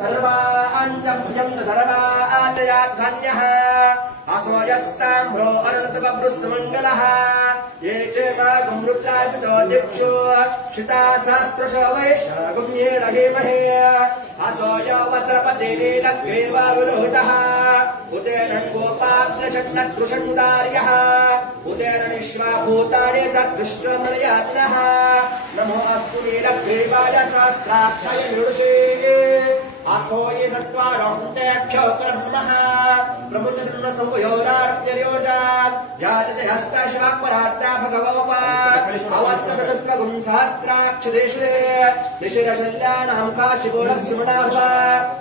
सर्वाञ्जभुजं सर्वाचयाद्धन्यः असोयस्ताम्भ्रो अरुणतवभृस्मङ्गलः ये च मागुं रुद्रापितो दिक्षो शिता सहस्रशो वैशागुम्येण हेमहे असोयो वस्रपते नीलग्रीवाविलोहितः उतेन गोपाग्नषण्णकृशङ्गार्यः उतेन निश्वाभूतानि सदृष्टमर्यात्नः नमोऽस्तु नीलग्रीवाय सहस्राक्षय निरुषे आखो ये नत्वारहन्तेभ्यो ब्रह्मः प्रमुदिर्न संवयोरार्त्यर्योजात् यातते हस्ता शिवापरार्ता भगवोपा अवस्तमनस्वगुं सहस्राक्षदेशे निशिरशल्यानां काशिगोरस्मणार्वा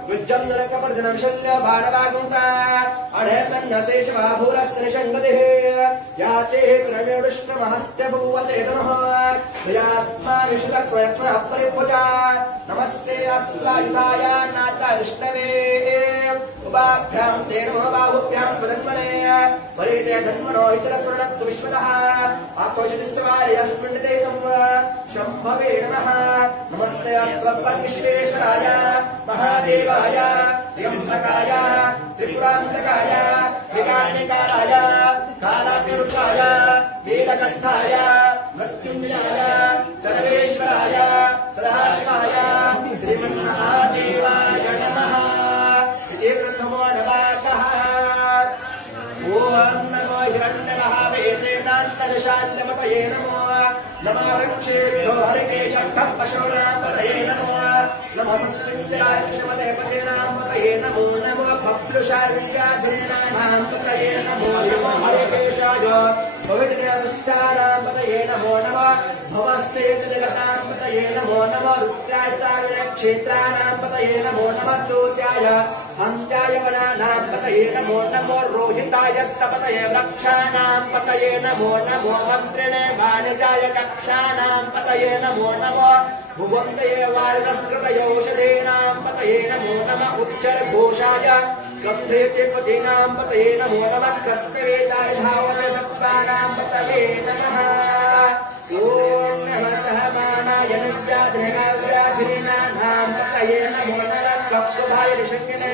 विज्जं नरकपर्जनविशल्य बाणवागुंता अढे सन्नशेषवाभूरस्य निषङ्गतिः याते क्रमेणुष्टमहस्ते भूवते नमः यास्माविशुदक्ष्वयक्ष्मः परिभुजा नमस्ते अस्वायुधाय नाता विष्णवे उपाभ्यां ते नमः बाहुभ्यां वदन्मने वरिते धन्मनो इतरस्वर्णक्तु विश्वतः आकोशनिष्ठवाय यस्मिन्निदेकं शम्भवे नमः नमस्ते अस्त्वपरमेश्वराय महादेवाय त्र्यम्बकाय त्रिपुरान्तकाय विकान्तिकाय कालाभिरुद्धाय नीलकण्ठाय मृत्युञ्जयाय सर्वेश्वराय सदाशिवाय श्रीमन्महादेवाय नमः इति प्रथमो नवाकः ॐ नमो हिरण्यमहावेशेनान्तदशान्तमतये नमो नमः वृक्षेभ्यो हरिकेशभ्यः पशूनां नमो नमः सस्मिञ्जराय पतेनां पतये नमो नमः बभ्रुषार्याधीनां पतये नमो नमः हरिकेशाय पवित्रनिष्ठानां पतये नमो नमः भवस्तेजगतां पतये नमो नमः रुद्रायताक्षेत्राणां पतये नमो नमः सूर्याय हन्त्याय वनानां पतये नमो नमो रोहिताय स्तपतये वृक्षाणां पतये नमो नमो मन्त्रिणे वाणिजाय कक्षाणां पतये नमो नमो भुवन्तये वारिणस्कृतयौषधीनां पतये नमो नमः उच्चरघोषाय गन्धेतिपतीनां पतये नमो नमः क्रस्तवेदाय धावने सत्त्वानां पतये नमः ॐ नमः सहमानाय निर्व्याधिनाव्याधिनानां पतये नमो नमः कप्पभाय ऋषिङ्गिने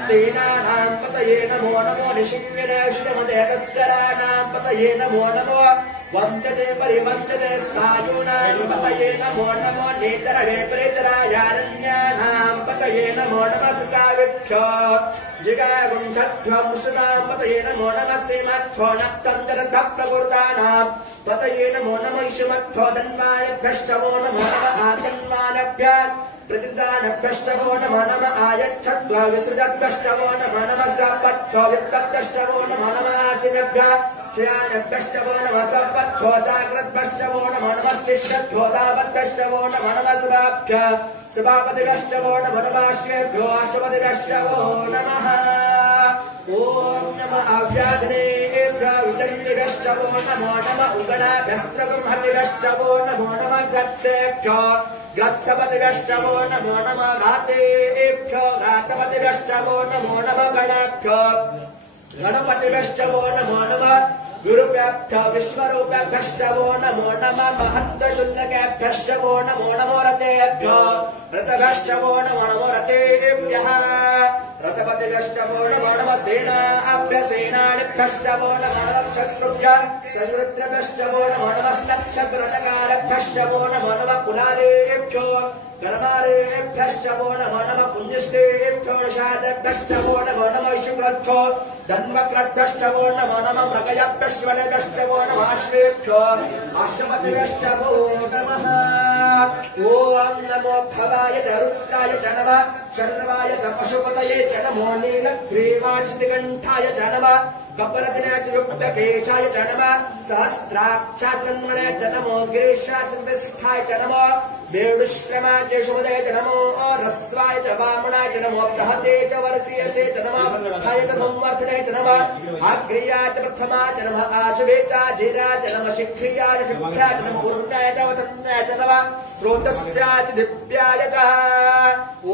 स्तेनानां पतये नमो नमो ऋषिङ्गिने श्रितमदेकस्कराणां पतये नमो नमो वञ्चते परिवञ्चते स्नायूनां पतये नमो नमो नेतरवे प्रेतरायारण्यानां पतये नमो नमः सुकाविभ्यो जिगागुंसत्भ्यो मुष्टां पतये नमो नमः सेमत्भ्यो नक्तं जरद्भः प्रकृतानां पतये नमो नमः ईशमत्भ्यो धन्वायभ्यश्चमो नमो नमः आतन्मानभ्यः प्रतिदानभ्यश्चमो नमो नमः आयच्छद्भ्यो विसृजद्भ्यश्चमो नमो नमः सपत्भ्यो वित्तभ्यश्चमो नमो नमः आसिनभ्यः श्रियानभ्यश्चमो नमः सपत्भ्यो जाग्रद्भ्यश्चमो नमो नमः स्तिष्ठद्भ्यो दावद्भ्यश्चमो नमो नमः सभाभ्यः सभापतिभ्यश्चमो नमो नमः श्रेभ्यो अष्टपतिभ्यश्चमो नमः ॐ नमः अव्याधिनेभ्यो विदण्डिभ्यश्चमो नमो नमः उगणाभ्यस्त्रगुंहतिभ्यश्चमो नमो नमः ग्रत्सेभ्यो ग्रत्सपतिभ्यश्चमो नमो नमः घातेभ्यो घातपतिभ्यश्चमो नमो नमः गणाभ्यो गणपतिभ्यश्चमो नमो नमः गुरुभ्यः विश्वरूपभ्यश्चमो नमो नमः महत्त्वशुल्लकेभ्यश्चमो नमो नमो रतेभ्यो रथभ्यश्चमो नमो नमो रतेभ्यः रथपतिभ्यश्चमो नमो नमः सेनाभ्यसेनानिभ्यश्चमो नमो नमः शत्रुभ्यः संरुद्रभ्यश्चमो नमो नमः स्तक्षग्रतकारभ्यश्चमो नमो नमः कुलालेभ्यो गणमालेभ्यश्चमो नमो नमः पुण्यश्रेभ्यो निषादेभ्यश्चमो नमो नमः शुक्रभ्यो धन्वक्रभ्यश्चमो नमो नमः मृगयभ्यश्वनेभ्यश्चमो नमः श्रेभ्यो अष्टपतिभ्यश्चमो नमः ॐ नमो भवाय च रुद्राय च नमः शर्वाय च पशुपतये च नमो नीलग्रीवाचितिकण्ठाय च नमः कपलदिनाय च युक्तकेशाय च नमः सहस्राक्षासन्मणे च नमो गिरीशासनविष्ठाय च नमो वेणुश्रमाय च शुभदे च नमो रस्वाय च वामनाय च नमो बृहते च वर्षीयसे च नमः वृद्धाय च संवर्धने च नमः आग्र्याय च प्रथमाय च नमः आशवे च जीराय च नमः शिख्रियाय च शुभ्राय च नमः उर्णाय च वसन्याय च नमः स्रोतस्याय च दिव्याय च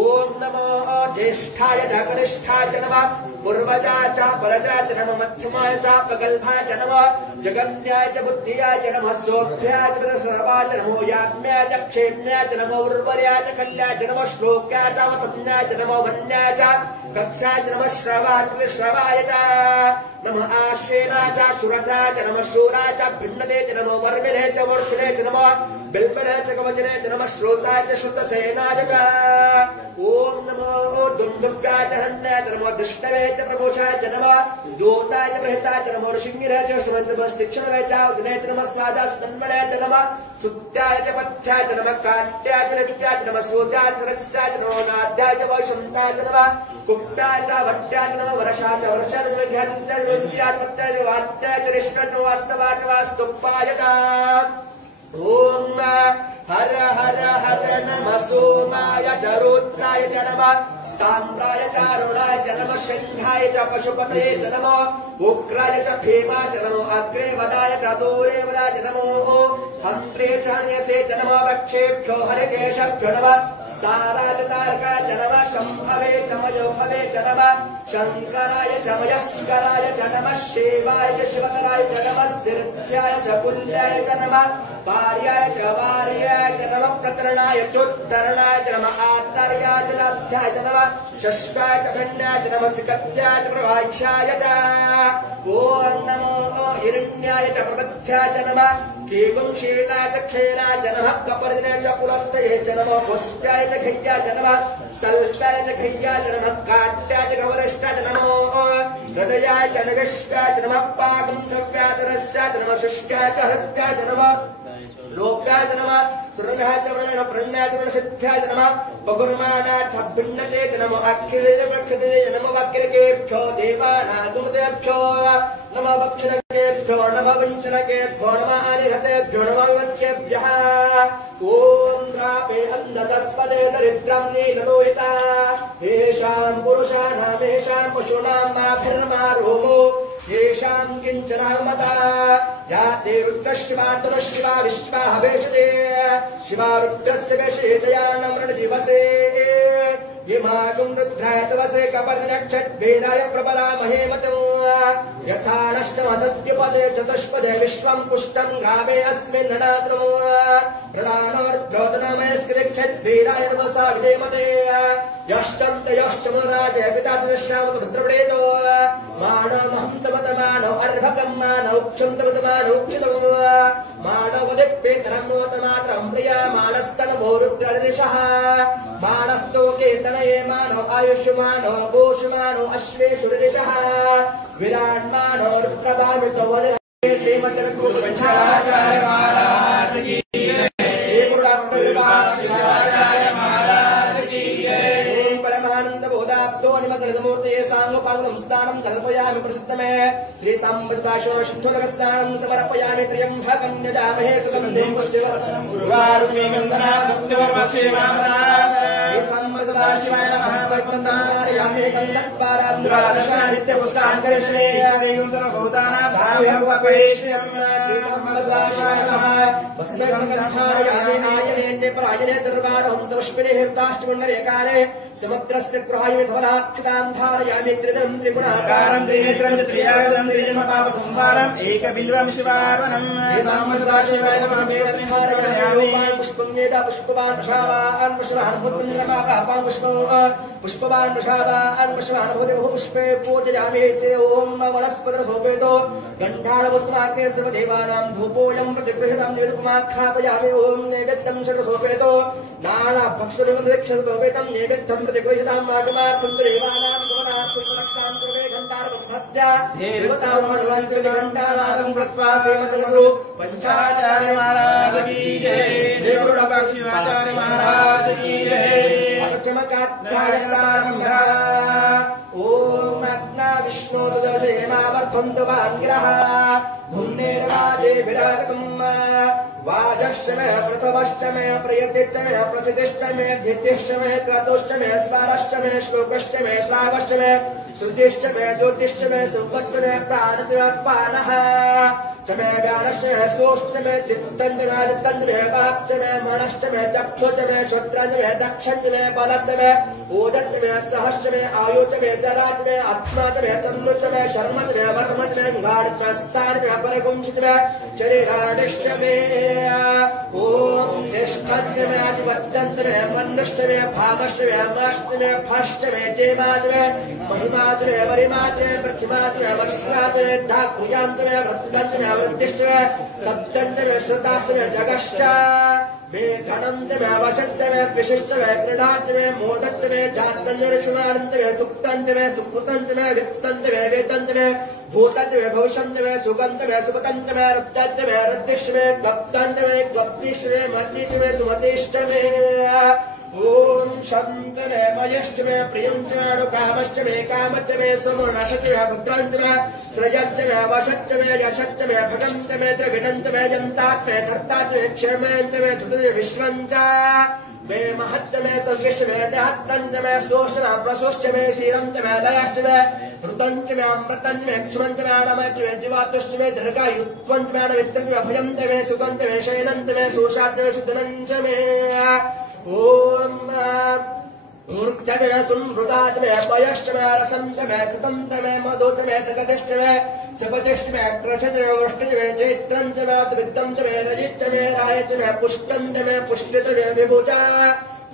ॐ नमो ज्येष्ठाय च कनिष्ठाय च नमः पूर्वजा च परजा च नमः मध्यमाय च प्रगल्भाय च नमः जगन्याय च बुद्धियाय च नमः सोभ्याय च सर्वाय च नमो याम्याय च क्षेम्याय च नमो उर्वर्याय च कल्याय च नमः श्लोक्याय च वसन्याय च नमो वन्याय च कक्षाय च नमः श्रवाय च नमः आश्वेनाय च शुरथाय च नमः शूराय च भिन्नते च नमो वर्मिने च मूर्खिने च नमः बिल्बने च कवचने च नमः श्रोताय च श्रुतसेनाय च ओम नमो दुन्दुभ्याय च हरण्याय च नमो दुष्टवे च प्रभोषाय च नमः दूताय च बृहताय च नमो ऋषिङ्गिराय च श्रवन्तमस्तिक्षणवे च उदने च नमः स्वादाय स्तन्वनाय च नमः सुत्याय च पथ्याय च नमः काट्याय च रजुत्याय च नमः सूर्याय च रस्याय च नमो नाद्याय च वैशन्ताय च नमः कुप्ताय च भट्याय च नमः वर्षाय च वर्षाय च घ्यात्याय च सूर्याय च पत्याय च वात्याय च रिष्टाय च वास्तवाय च वास्तुपाय च ओम हर हर हर नमः सोमाय च रुद्राय च नमः स्ताम्राय च अरुणाय च नमः शङ्खाय च पशुपतये च नमः उग्राय च भीमाय च नमो अग्रे वदाय च दूरे वदाय च नमो हन्त्रे च हन्यसे च नमः वक्षेभ्यो हरिकेशभ्यो नमः स्ताराय च तारकाय च नमः शम्भवे च मयोभवे च नमः शङ्कराय च मयस्कराय च नमः शिवाय च शिवकराय च नमः स्थिर्थ्याय च कुल्याय च नमः पार्याय च वार्याय च नमः प्रतरणाय चोत्तरणाय च नमः आत्तर्याय च लाभ्याय च नमः शश्वाय च खण्डाय च नमः सिकत्याय च प्रभाष्याय च ओम नमो हिरण्याय च प्रपथ्याय च नमः केवंशीलाय च क्षेलाय च नमः कपर्दिने च पुरस्तये च नमः पुष्प्याय च घय्याय च नमः स्थल्पाय च घय्याय च नमः काट्याय च गवरष्टाय च नमो हृदयाय च नगष्टाय च नमः पाकंसव्याय च रस्याय च नमः शुष्काय च हृत्याय च नमः लोप्याय च नमः सुरम्याय च प्रणयाय च सिद्ध्याय च नमः बगुर्माणाय च भिन्नते च नमो अखिले च प्रखिले च नमो वक्रेभ्यो देवानागुमतेभ्यो नमः वक्षणकेभ्यो नमः वञ्चनकेभ्यो नमः अनिहतेभ्यो नमः विवक्षेभ्यः ओम द्रापे अन्धसस्पदे दरिद्रं नीललोहिता येषां पुरुषाणाम् येषां पशूनां माभिर्मा रोमो येषां किञ्चनामता या ते रुद्रशिवा शिवा विश्वा हवेशते शिवा रुद्रस्य वेशेतयानं रणदिवसे इमागुं रुद्राय तवसे कपर्दिनक्षद्वेदाय प्रबलामहे मतम् यथा नष्टमसत्यपदे चतुष्पदे विश्वं पुष्टं गावे अस्मिन् नडात्रमो प्रणानोर्ध्योतनमयस्कृक्षद्वेदाय तपसा विदेमते यष्टं च यष्टमुराज पिता तश्यामतद्रवडेतो मानवमहं तमतमानव अर्भकं मानवक्षं तमतमानवक्षितो मानवदिप्येतरमोतमात्रं प्रिया मानस्तनभोरुद्रनिशः मानस्तो केतनये मानव आयुष्मानो गोषुमानो अश्वेषु ऋषः विराट्मानो रुद्रभामितो श्रीमद्गुरुचार्य महाराज की जय श्री गुरु डॉक्टर शिवाचार्य महाराज की जय ओम परमानंद बोधाब्दो निमग्नमूर्तये सांगोपांगं स्नानं कल्पयामि प्रसिद्धमे श्री सांबदाशो शुद्धोदक स्नानं समर्पयामि त्र्यंबकं यजामहे सुगन्धिं पुष्टिवर्धनं गुरुवारुणे गन्धनामुक्तवर्मक्षेमामदा श्री सांबदाशिवाय नमः वन्दनामि गन्धत्पारान्द्रादशानित्यपुष्टाङ्गरेशने श्रीयुतभूताना भाव्यमुपवेश्यं श्री सांबदाशिवाय नमः वस्त्रगन्धारयामि आयनेते प्रायने दुर्वारं दृष्टिने हिताष्टमण्डलेकाले समुद्रस्य गृहाय धवलाक्षितां धारयामि त्रिदं त्रिगुणाकारं त्रिनेत्रं त्रियागं त्रिजन्मपापसंहारम् एकबिल्वं शिवार्पणम् श्री सांबदाशिवाय नमः वेदधारयामि पुष्पं वेद पुष्पवान् पुष्पवान् पुष्पवान् भूतनमः पुष्पवान् पुष्पवान् पुष्पवान् भूते बहुपुष्पे पूजयामि ओम वनस्पतिसोपेतो गन्धारभूतमाग्ने सर्वदेवानां धूपोऽयं प्रतिगृहीतं निरुपमाख्यापयामि ओम नैवेद्यं सर्वसोपेतो नानाभक्षणदक्षिणोपेतं नैवेद्यं प्रतिगृहीतं मागमार्थं देवानां भवनात्मकरक्षां सर्वे घण्टारभक्त्या देवतामनुवञ्चघण्टानादं कृत्वा श्रीमद्गुरु पंचाचार्य महाराज की जय श्री गुरु डॉक्टर शिवाचार्य महाराज की जय चमकाध्यायप्रारम्भः ओम अग्ना विष्णु हेमावर्धन्तु वाङ्गिरः धुम्नेर्वाजे विराजकम् वाजश्चमे प्रथमश्चमे प्रियतिश्चमे प्रथितिश्चमे द्वितीयश्चमे क्रतुश्चमे स्वारश्चमे श्लोकश्चमे श्रावश्चमे श्रुतिश्चमे ज्योतिश्चमे सुपश्चमे प्राणतिरपानः चमे व्यानश्चमे सोष्टमे चित्तञ्चमे दित्तञ्चमे वाक्चमे मनश्चमे चक्षुचमे श्रोत्रञ्चमे दक्षञ्चमे बलञ्चमे ओदञ्चमे सहश्चमे आयुचमे जराचमे आत्माचमे तन्नुचमे शर्मचमे वर्मचमे गाढचमे स्थानचमे परगुंशचमे शरीराणिश्चमे ॐ तिष्ठञ्चमे अधिपत्यञ्चमे मन्नुश्चमे भामश्चमे अमाश्चमे फश्चमे जेमाचमे महिमाचमे वरिमाचमे प्रतिमाचमे वश्राचमे धाक्रियाञ्चमे वृत्तञ्चमे वृद्धिश्चमे सप्तञ्चमे श्रुताश्चमे जगश्च मे घनञ्चमे वशञ्चमे त्रिशिश्चमे क्रीडाचमे मोदञ्चमे जातञ्चमे शुमानञ्चमे सुप्तञ्चमे सुकृतञ्चमे वित्तञ्चमे वेतञ्चमे भूतञ्चमे भविष्यञ्चमे सुगन्धमे सुपतञ्चमे रक्तञ्चमे रद्दिश्चमे क्लप्तञ्चमे क्लप्तिश्चमे मर्दिश्चमे सुमतिश्चमे ॐ शन्तमे मयश्चमे प्रियञ्चमे अनुकामश्चमे कामश्चमे सुमनशचमे भद्रञ्चमे श्रयञ्चमे वशच्चमे यशच्चमे भगञ्चमे त्रिविनञ्चमे जन्तात्मे धर्तात्मे क्षेमेञ्चमे धृतमे विश्वञ्च मे महच्चमे सर्विश्चमे डात्रञ्चमे सोष्चमे प्रसोष्चमे सीरञ्चमे लयश्चमे ऋतञ्चमे अमृतञ्चमे क्षमञ्चमे अणमश्चमे जीवातुश्चमे दीर्घायुत्वञ्चमे अणवित्रञ्चमे अभयञ्चमे सुगन्धमे शयनञ्चमे सोषाच्चमे सुदनञ्चमे ॐ मूर्च्छमे सुमृताचमे पयश्चमे रसञ्चमे कृतञ्चमे मधुचमे सकतिश्चमे सपतिश्चमे क्रशचमे वृष्टिचमे चैत्रञ्चमे द्वित्तञ्चमे रजिच्चमे रायचमे पुष्टञ्चमे पुष्टितमे विभुच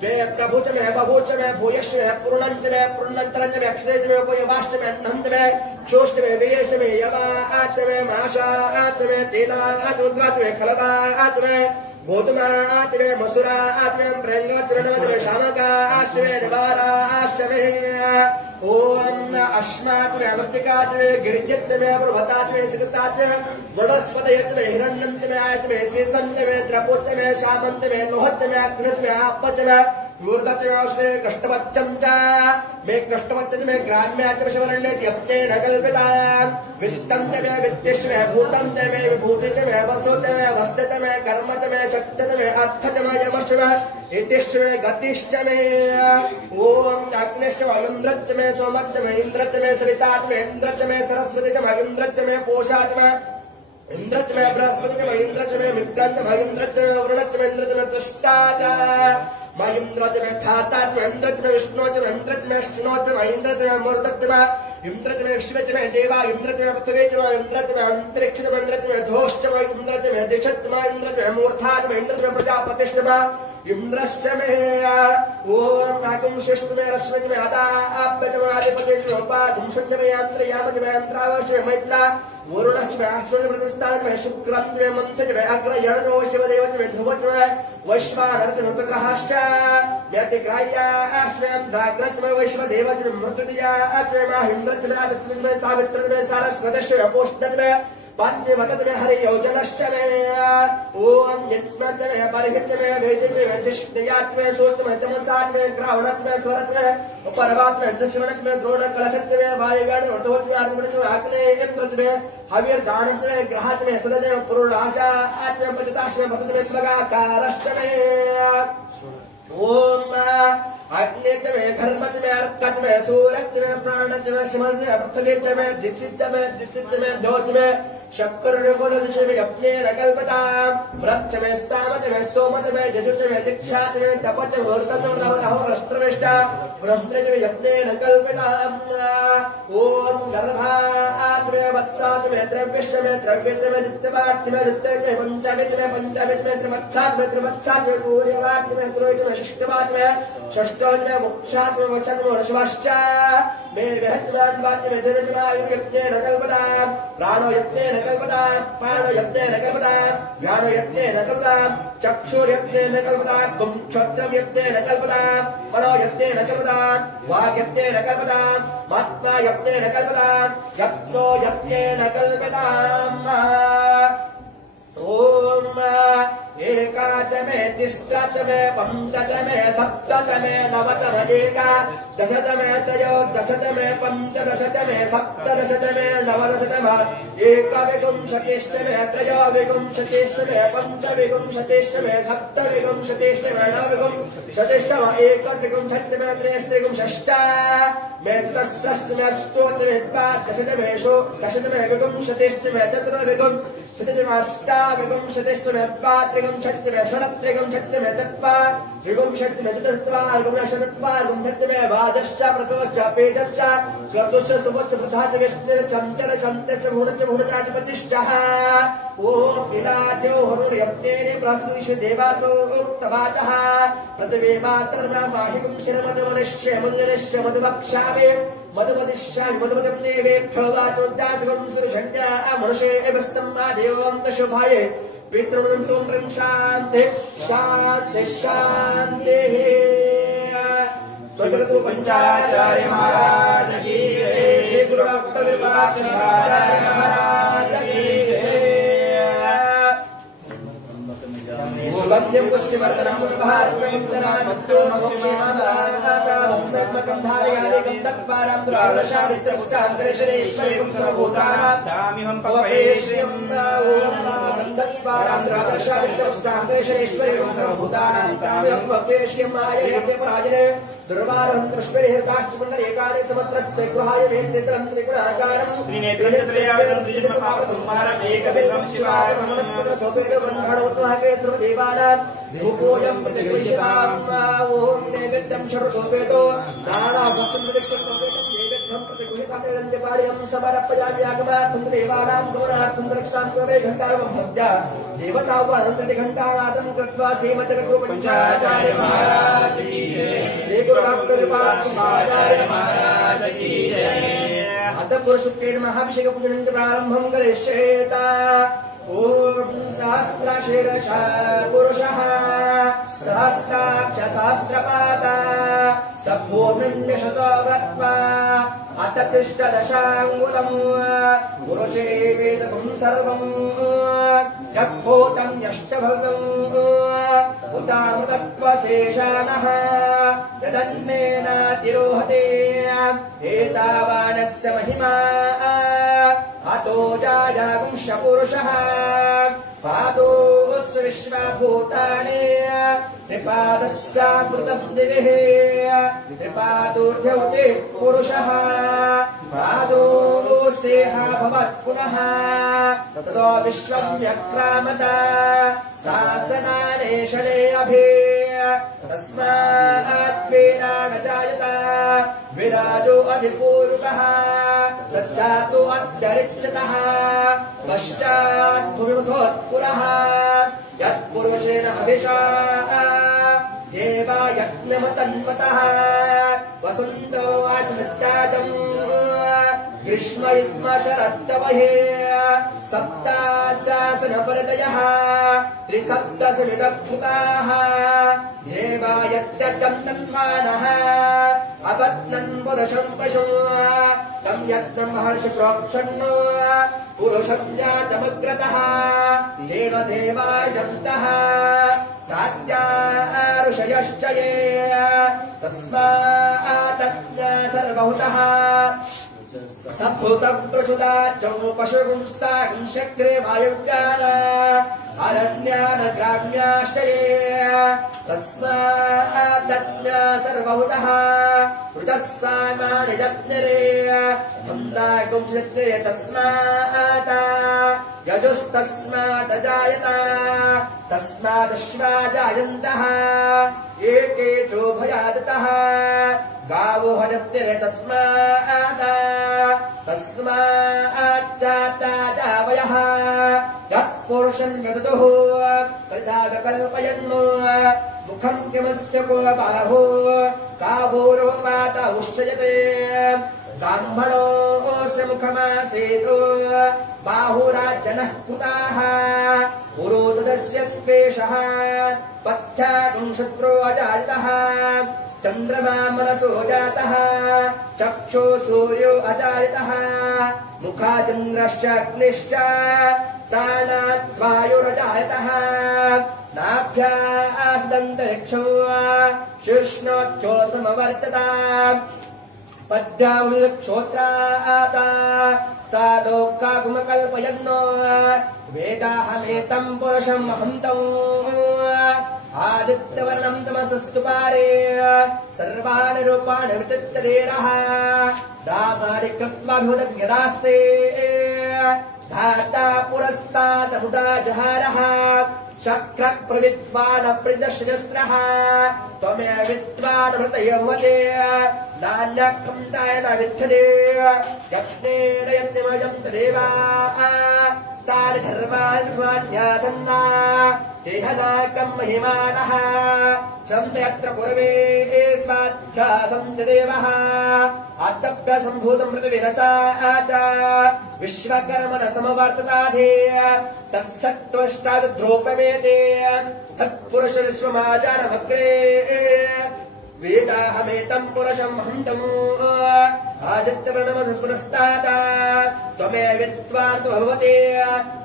मे प्रभुचमे बहुचमे भूयश्चमे पूर्णञ्चमे पूर्णन्तरञ्चमे अक्षयचमे उपयवाश्चमे नन्दमे क्षोष्टमे वेयश्चमे यवाचमे माशाचमे तेलाचमे खलवाचमे गोधुमाचमे मसुराचमे प्रेङ्गाचमे शामकाचमे निवाराचमे ॐ अश्माचमे मृत्तिकाचमे गिरिजत्मे प्रभताचमे सिकताचमे वनस्पतयचमे हिरण्यन्तमे आयचमे शेषञ्चमे द्रपोचमे शामन्तमे लोहच्चमे अग्निचमे आपचमे मूर्धचमे कष्टवच्चं च मे कष्टवच्चमे ग्राम्याचमे शिवरण्यत्यप्तेन कल्पिताम् वित्तञ्चमे वित्तिश्चमे भूतञ्चमे विभूतिचमे वसोचमे वस्त्रचमे कर्मचमे शक्तचमे अर्थचमे यमश्चमे इतिश्चमे गतिश्चमे ॐ अग्निश्चमे इन्द्रच्चमे सोमच्चमे इन्द्रच्चमे सविताचमे इन्द्रच्चमे सरस्वतीचमे इन्द्रच्चमे पोषाचमे इन्द्रच्चमे बृहस्पतिचमे इन्द्रच्चमे मित्रच्चमे इन्द्रच्चमे वरुणच्चमे इन्द्रच्चमे तुष्टा च महेन्द्रच्चमे धाताच्चमे इन्द्रच्चमे विष्णोच्चमे इन्द्रच्चमे श्नोच्चमे इन्द्रच्चमे मूर्धच्चमे इन्द्रच्चमे विश्वच्चमे देवा इन्द्रच्चमे पृथ्वीच्चमे इन्द्रच्चमे अन्तरिक्षच्चमे इन्द्रच्चमे धोश्चमे इन्द्रच्चमे दिशच्चमे इन्द्रच्चमे मूर्धाच्चमे इन्द्रच्चमे प्रजापतिश्चमे इन्द्रश्चमे ॐ नागुंशिष्टमे रश्मिचमे अदाप्यचमे आदिपतिश्चमे उपागुंशच्चमे यन्त्रयामचमे यन्त्रावश्चमे मैत्ला वरुणश्चमे अश्वचमे विस्तारचमे शुक्रच्चमे मन्थचमे अग्रयणो शिवदेवचमे ध्रुवच्चमे वैश्वानरचमे ऋतग्रहश्च यतिग्राह्याश्चमे द्राग्रच्चमे वैश्वदेवचमे मृत्युञ्जयाश्चमे माहिन्द्रच्चमे आदित्यचमे सावित्रचमे सारस्वतश्चमे अपोष्टचमे पाञ्चमतमे हरियोजनश्चमे ॐ यज्ञच्चमे बर्हिच्चमे वेदिच्चमे दिष्टयाच्चमे सूक्ष्ममे तमसाच्चमे ग्रावणच्चमे स्वरच्चमे परवाच्चमे दशमनच्चमे द्रोणकलशच्चमे वायुव्याच्चमे ऋतोच्चमे आदिपतिच्चमे आग्नेयेन्द्रच्चमे हविर्दानिच्चमे ग्रहाच्चमे सदच्चमे पुरुषाचाच्चमे पतिताश्चमे भतच्चमे स्वगाकारश्चमे ॐ अग्निच्चमे घर्मच्चमे अर्कच्चमे सूर्यच्चमे प्राणच्चमे शिवच्चमे पृथ्वीच्चमे दितिच्चमे द्योच्चमे शक्करनिर्गुणदिशमे यज्ञेन कल्पताम् व्रच्चमे स्तामच्चमे स्तोमच्चमे यजुच्चमे दीक्षाच्चमे तपच्चमे वृतच्चमे अहोराष्ट्रविष्ट ब्रह्मच्चमे यज्ञेन कल्पताम् ॐ गर्भाच्चमे वत्साच्चमे द्रव्यश्चमे द्रव्यच्चमे दित्यवाच्चमे दित्यच्चमे पञ्चमिच्चमे त्रिवत्साच्चमे त्रिवत्साच्चमे पूर्यवाच्चमे त्रोयच्चमे षष्ठवाच्चमे षष्ठोच्चमे मोक्षाच्चमे वचच्चमे रश्वश्च मे विहच्चमे दिनच्चमे यज्ञेन कल्पताम् प्राणो यज्ञेन कल्पताम् प्राणो यज्ञेन कल्पताम् ज्ञानो यज्ञेन कल्पताम् चक्षुर्यज्ञेन कल्पताम् गुंक्षत्रम् यज्ञेन कल्पताम् मनो यज्ञेन कल्पताम् वाक् यज्ञेन कल्पताम् आत्मा यज्ञेन कल्पताम् यज्ञो यज्ञेन कल्पताम् ॐ एकाचमे तिष्ठचमे पञ्चचमे सप्तचमे नवचमे एकादशतमे त्रयोदशतमे पञ्चदशतमे सप्तदशतमे नवदशतमे एकविंशतिश्चमे त्रयोविंशतिश्चमे पञ्चविंशतिश्चमे सप्तविंशतिश्चमे नवविंशतिश्चमे एकत्रिंशत्तमे त्रयस्त्रिंशश्च मे चतुस्रश्चमे अष्टोत्तमे द्वादशतमे षोडशतमे विंशतिश्चमे चतुर्विंशतिश्चमे शतमाष्टाविगुं शतिष्ठमेत्वा त्रिगुं शक्तिमे षडत्रिगुं शक्तिमे तत्त्वा त्रिगुं शक्तिमे चतुर्त्वा गुणशतत्वा गुंशक्तिमे वाजश्च प्रतोश्च पेटश्च क्रतुश्च सुवच्च प्रधाच व्यष्टिर चंचल चंतच भूणच भूणजाधिपतिश्चः ओम विराट्यो हरुर्यप्तेने प्रसूषि देवासो उक्तवाचः पृथिवी मातर्मा माहिकुं शिरमदमनिश्य मुञ्जनिश्य मधुभक्षामे मधुमदिश्यामि मधुमदं देवेभ्यो वाचोद्दासगं सुरषण्या मनुषे एवस्तम्मा देववन्तशुभाय पितृमन्त्रों प्रं शान्ति शान्ति शान्तिः स्वगतु पंचाचार्य महाराज की जय गुरु डॉक्टर विभागाचार्य महाराज की जय वंद्यं पुष्टिवर्धनं गुरुभारतमुत्तरामत्तो मोक्षेमादामकं धारयादेकं तत्पारं द्वादशामित्रमुष्टान्तरेश्वरेश्वरीं सर्वभूतानां पवेश्यं तत्पारं द्वादशामित्रमुष्टान्तरेश्वरीं सर्वभूतानां तामेव पवेश्यं आयते पराजने दुर्वारं कृष्णेर्काश्चमण्डलेकानि समत्रस्य गृहाय वेत्रितं त्रिगुणाकारं त्रिनेत्रं त्रयागं त्रिजन्मपापसंहारं एकबिल्वं शिवाय नमस्कृतं सोपेदवन्धणोत्वाके सर्वदेवानां धूपोऽयं प्रतिगृह्यतां ओं नैवेद्यं सर्वसोपेतो नानाभक्तं नैवेद्यं प्रतिगृह्यतां समर्पयामि आगमार्थं देवानां गौणार्थं रक्षां कवे घण्टारवं भक्त्या देवतावानन्ति घण्टानादं कृत्वा श्रीमद्गुरु पंचाचार्य महाराज की जय श्री गुरु डॉक्टर विभागाचार्य महाराज की जय अत पुरुषोत्तेन महाभिषेक पूजनं प्रारम्भं करिष्येत ओम सहस्रशीर्ष पुरुषः सहस्राक्ष सहस्रपादा सभूमिन्यशतो व्रत्वा अततिष्ठदशाङ्गुलम् पुरुषे वेदकं सर्वं यद्भूतं यष्टभव्यम् उतामृतत्वशेषानः यदन्नेनातिरोहते एतावानस्य महिमा अतो जायागुंश पुरुषः पादोऽस्य विश्वभूतानि त्रिपादस्यामृतं दिविः त्रिपादोऽर्ध्यौते पुरुषः पादोऽस्येह भवत् पुनः ततो विश्वं व्यक्रामत शासनानेशने अभे तस्मात् वीराण जायत विराजो अधिपूरुकः सज्जातो अत्यरिच्यतः पश्चात् भूमिमुखोत्पुरः यत्पुरुषेण हविषा देवा यज्ञमतन्वतः वसन्तो आसनस्यादम् ग्रीष्म युग्म शरत्तवहे सप्ताशासनपरतयः त्रिसप्तसमिदभूताः देवा यत्यजं तन्मानः अपत्नन् पुरुषं पशुं तं यज्ञं महर्षि प्रोक्षण्णो पुरुषं जातमग्रतः देव देवायन्तः सात्या ऋषयश्च ये तस्मात् सर्वभूतः सभूतं प्रचुदा चौ पशुगुंस्तां शक्रे वायुव्यान अरण्यान ग्राम्याश्च ये तस्मात् सर्वभूतः ऋतः सामानि यज्ञरे छन्दागुंशत्रे तस्मात् यजुस्तस्मात् जायत तस्मादश्वा जायन्तः एके चोभयादतः गावो हनत्तिरे तस्मात् तस्माच्चाता जावयः यत्पुरुषं यदुः कल्पयन् मुखं किमस्य को बाहो कावोरोपात उष्यते ब्राह्मणोऽस्य मुखमासेतो बाहुराजनः कृताः पुरोतस्य केशः पथ्यागुं शत्रो अजातः चन्द्रमा मनसो जातः चक्षो सूर्यो अजातः मुखादिन्द्रश्च अग्निश्च प्राणाद्वायुरजातः नाभ्यासदन्तरिक्षो शुष्णोच्छोसमवर्तता पद्याक्षोत्रात तादोक्काकुमकल्पयन्नो वेदाहमेतं पुरुषम् अहन्तम् आदित्यवर्णं तमसस्तु पारे सर्वाणि रूपाणि विचित्तदेरः दामानि कृत्वाभिमुदग्यदास्ते धाता पुरस्तादनुदा जहारः शक्र प्रविद्वान प्रदशस्त्रः त्वमे विद्वान मृतयवते नान्यखण्डायन विद्धते यत्नेन यत्निमयं तदेवा तानि धर्मान् स्वान्यासन्ना देहनाकं महिमानः सन्त्यत्र पूर्वे स्वाध्यासं देवः आत्तभ्य सम्भूतं पृथिविरसा च विश्वकर्मण समवर्तताधे तत्सत्त्वष्टाद्रोपमेते तत्पुरुष विश्वमाचारमग्रे वेदाहमेतं पुरुषं हन्तम् आदित्यवर्णमधुस्पुरस्तात् त्वमे विद्वान् तु भवते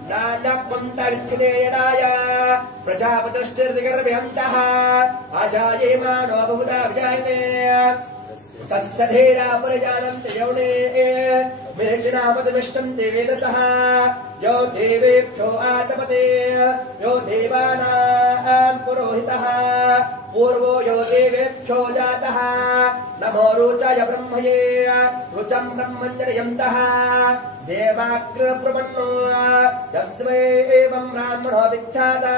नान्यपन्था यदाय प्रजापतिश्चिर्दिगर्भ्यन्तः अजायमानो बहुधा विजायते तस्य धीरा परिजानन्ति यौने विरचनापदमिष्टन्ति वेदसः यो देवेभ्यो आतपते यो देवानां पुरोहितः पूर्वो यो देवेभ्यो जातः नमो रुचाय ब्रह्मये रुचं ब्रह्मञ्जनयन्तः देवाग्रप्रपन्नो यस्मै एवं ब्राह्मणो विख्याता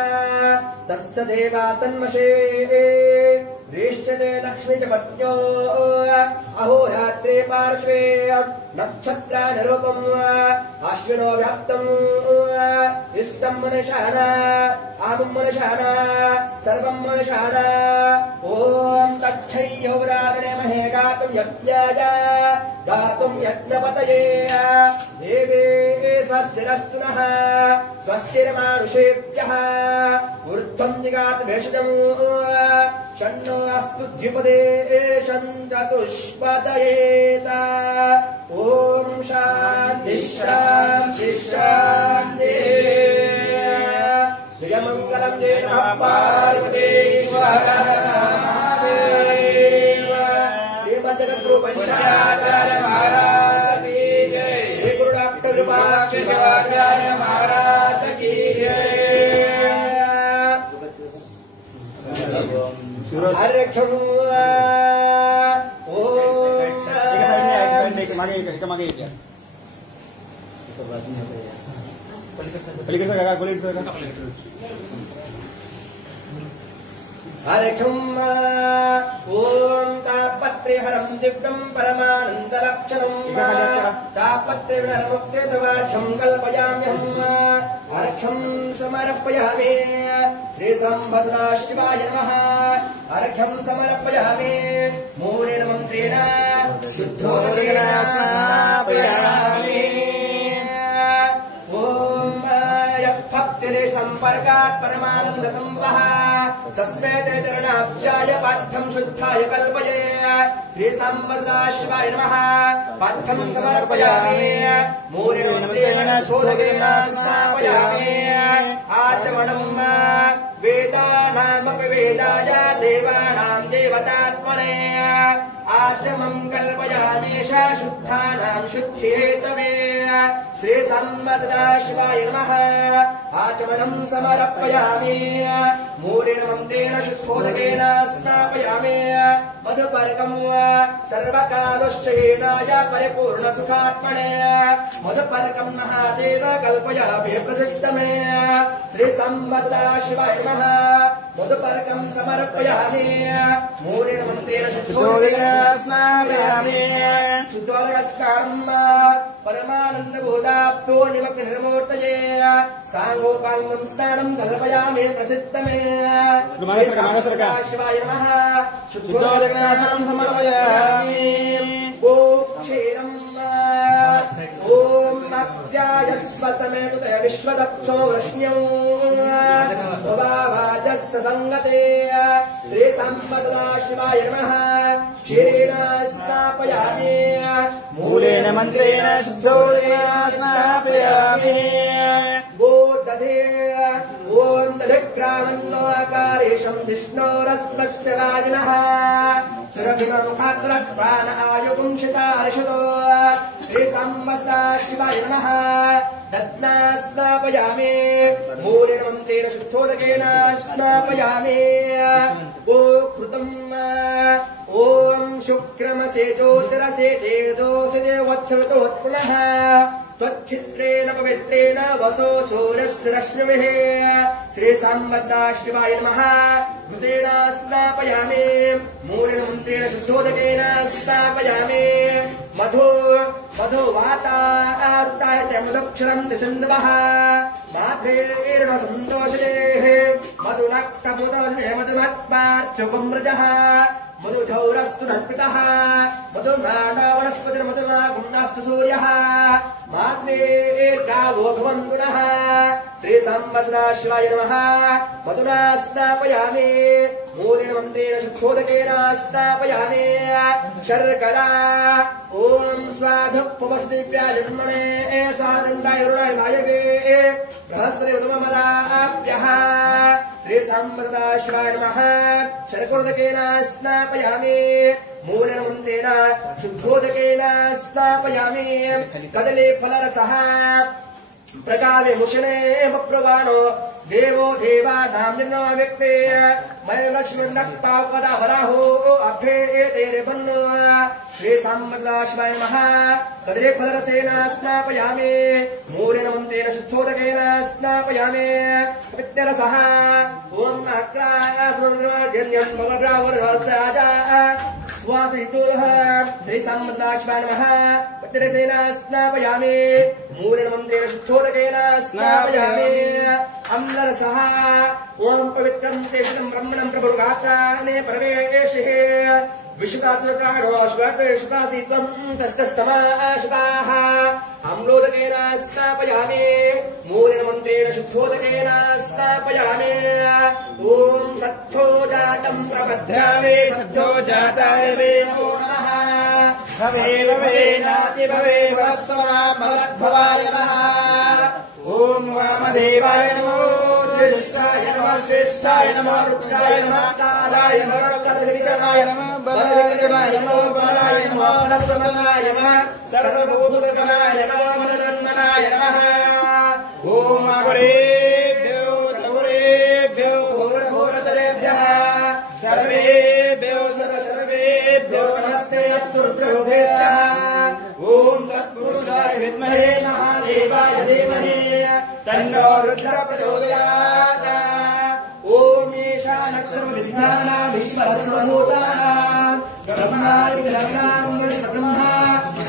तस्य देवा सन्मषे रेष्यते लक्ष्मी च पत्न्यो अहोरात्रे पार्श्वे नक्षत्रानुरूपम् अश्विनो व्याप्तम् इष्टं मनशान आमं मनशान सर्वं मनशान ॐ तच्छय्यौरागणे महे गातुं यज्ञाय गातुं यज्ञपतये देवे स्वस्तिरस्तु नः स्वस्तिर्मानुषेभ्यः ऊर्ध्वं जिगात भेषजम् शन्नो अस्तु द्विपदे चतुष्पदयेत ॐ शान्ति शान्ति शान्तिः श्रीमङ्गलं देव पार्वतीश्वर श्रीमद्गुरुपञ्चाचार्य महाराज की जय श्री गुरु डॉक्टर शिवाचार्य महाराज की जय अर्घ्यं अर्घ्यं ॐ तापत्रिहरं दिव्यं परमानन्दलक्षणं तापत्रिहरमुक्तेतवार्घ्यं कल्पयाम्यहम् अर्घ्यं समर्पयामि श्रीसंवत्सरा शिवाय नमः अर्घ्यं समर्पयामि मूलेन मन्त्रेण शुद्धोदकेन स्नापयामि ॐ यत्भक्तिसम्पर्कात् परमानन्दसंवः सस्मेते चरणाब्जाय पार्थं शुद्धाय कल्पये श्रीसंवत्सरा शिवाय नमः पार्थं समर्पयामि मूलेन मन्त्रेण शोधकेन स्नापयामि आचमनं वेदानामपि वेदाय देवानां देवतात्मने आचमं कल्पयामेष शुद्धानां शुद्धिहेतवे श्रीसंवत्सरा शिवाय नमः आचमनं समर्पयामि मूलेन मन्त्रेण शुद्धोदकेन स्नापयामि मधुपर्कं सर्वकालश्चयेनाय परिपूर्णसुखात्मने मधुपर्कं महादेव कल्पयामि प्रसिद्धमे श्रीसंवत्सरा शिवाय नमः मधुपर्कं समर्पयामि मूलेन मन्त्रेण शुद्धोदकेन स्नापयामि शुद्धोदकस्नानं परमानन्दबोधाप्तो निमग्ननिर्मूर्तये साङ्गोपाङ्गं स्नानं कल्पयामि प्रसिद्धमे शिवाय नमः शुद्धोदकस्नानं समर्पयामि गोक्षीरम् ॐ अप्यायस्व समेतुतय विश्वदक्षो वृष्ण्यौ वाजस्य सङ्गते श्रीसंवत्सरा शिवाय नमः क्षीरेण स्नापयामि मूलेन मन्त्रेण शुद्धोदकेन स्नापयामि गोदधे ॐ दधिग्रामन्नोऽकारेशं विष्णोरस्मस्य वाजिनः सुरभिमं खात्रक्प्राण आयुपुंशितार्षतो श्रीसंवत्सरा शिवाय नमः दत्ना स्नापयामि मूलेन मन्त्रेण शुद्धोदकेन स्नापयामि गोकृतम् ॐ शुक्रमसे ज्योतिरसे तेजोऽसि देवत्सवितोत्पुनः त्वच्चित्रेण पवित्रेण वसो सूर्यस्य रश्मिभिः श्रीसाम्ब सदाशिवाय नमः घृतेन स्नापयामि मूलेन मन्त्रेण शुद्धोदकेन स्नापयामि मधुवाताय मधुक्षरं सिन्धवः मात्रेण सन्तोषेः मधुनक्तमुदे मधुमत्पार्चुकमृजः मधुधौरस्तु नर्पितः मधुम्राणा वनस्पतिर्मधुमाकुण्डास्तु सूर्यः मात्रे गावो भवन्तु नः श्रीसाम्ब सदाशिवाय नमः मधुना स्नापयामि मूलेन मन्त्रेण शुद्धोदकेन स्नापयामि शर्करा ॐ स्वाधुपवसतिभ्यः जन्मने सारण्डाय रुणाय नायके बृहस्पति उदममदाभ्यः श्रीसाम्ब सदाशिवाय नमः शर्कोदकेन स्नापयामि मूलेन मन्त्रेण शुद्धोदकेन स्नापयामि कदली फलरसः प्रकावे मुशने बप्रवाणो देवो देवानां जन्म व्यक्ते मय लक्ष्मी नक्पावदा वराहो अभ्ये तेरे बन्नो श्रीसाम्ब सदाशिवाय नमः कदली फलरसेन स्नापयामि मूलेन मन्त्रेण शुद्धोदकेन स्नापयामि विद्यरसः ॐ अक्रासुरजन्यं भवद्रावरसाजा स्वासितोः श्रीसाम्ब सदाशिवाय नमः विद्यरसेन स्नापयामि मूलेन मन्त्रेण शुद्धोदकेन स्नापयामि अम्लरसः ॐ पवित्रं तेजं ब्रह्मणं प्रभुगात्राणे परमेशिः विशुकात्मकारोश्वतशुकासीत्वं तस्तस्तमाशुकाः अम्लोदकेन स्नापयामि मूलेन मन्त्रेण शुद्धोदकेन स्नापयामि ॐ सत्थो जातं प्रबध्यामि सत्थो जाताय वे नमो नमः भवे भवेनाति भवे वस्तवामभवाय नमः ॐ वामदेवाय नमो ज्येष्ठाय नमः श्रेष्ठाय नमः रुद्राय नमः कालाय नमः कलविक्रमाय नमः बलविक्रमाय नमः बलाय नमः बलप्रमनाय नमः सर्वभूतगणाय नमः मनन्मनाय नमः ॐ अघोरेभ्यो घोरेभ्यो घोरघोरतरेभ्यः सर्वेभ्यो सर्वेभ्यो नमस्ते अस्तु रुद्रभ्यः ॐ तत्पुरुषाय विद्महे महादेवाय धीमहि तन्नो रुद्रः प्रचोदयात् ॐ ईशानस्सर्वविद्यानां विश्वस्वभूतानां ब्रह्मा